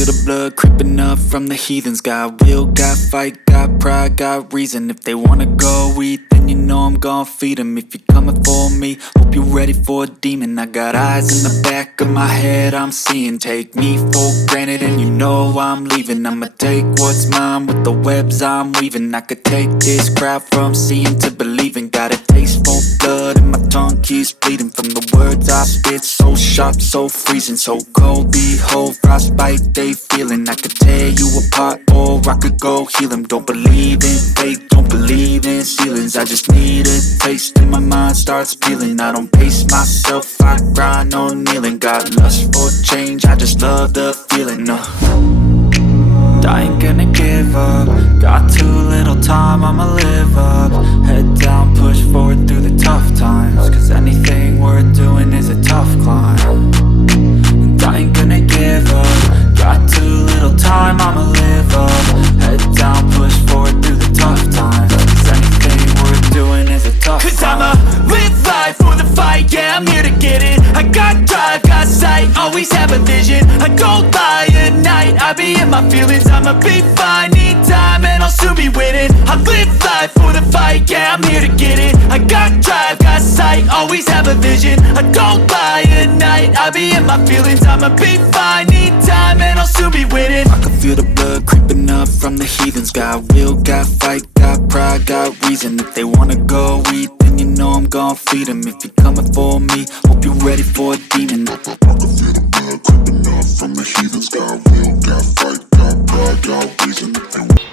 feel the blood creeping up from the heathens. Got will, got fight, got pride, got reason. If they wanna go eat, then you know I'm gon' feed them. If you're coming for me, hope you're ready for a demon. I got eyes in the back of my head, I'm seeing. Take me for granted and you know I'm leaving. I'ma take what's mine with the webs I'm weaving. I could take this crowd from seeing to believing. Got a taste for blood and my tongue keeps bleeding from the words I spit. So sharp, so freezing, so cold. Behold, frostbite they feeling. I could tear you apart or I could go heal them. Don't believe in fate, don't believe in ceilings. I just need a taste and my mind starts peeling. I don't pace myself, I grind on kneeling. Got lust for change, I just love the feeling. I ain't gonna give up. Got too little time, I'ma live up. Head down, push forward through the tough times. Cause anything worth doing is a tough climb. And I ain't gonna give up. Got too little time, I'ma live up. Head down, push forward through the tough times. Cause anything worth doing is a tough climb. Cause I'ma live life for the fight, yeah, I'm here to get it. I got drive, got sight, always have a vision. I don't lie at night, I be in my feelings. I'ma be fine, need time and I'll soon be winning. I live life for the fight, yeah, I'm here to get it. I got drive, got sight, always have a vision. I don't lie at night, I be in my feelings. I'ma be fine, need time and I'll soon be winning. I can feel the blood creeping up from the heathens. Got will, got fight, got pride, got reason. If they wanna go eat, then you know I'm gon' feed them. If you're coming for me, hope you're ready for a demon. I can feel the blood creeping up from the heathens. Got will, got fight, got pride, got reason.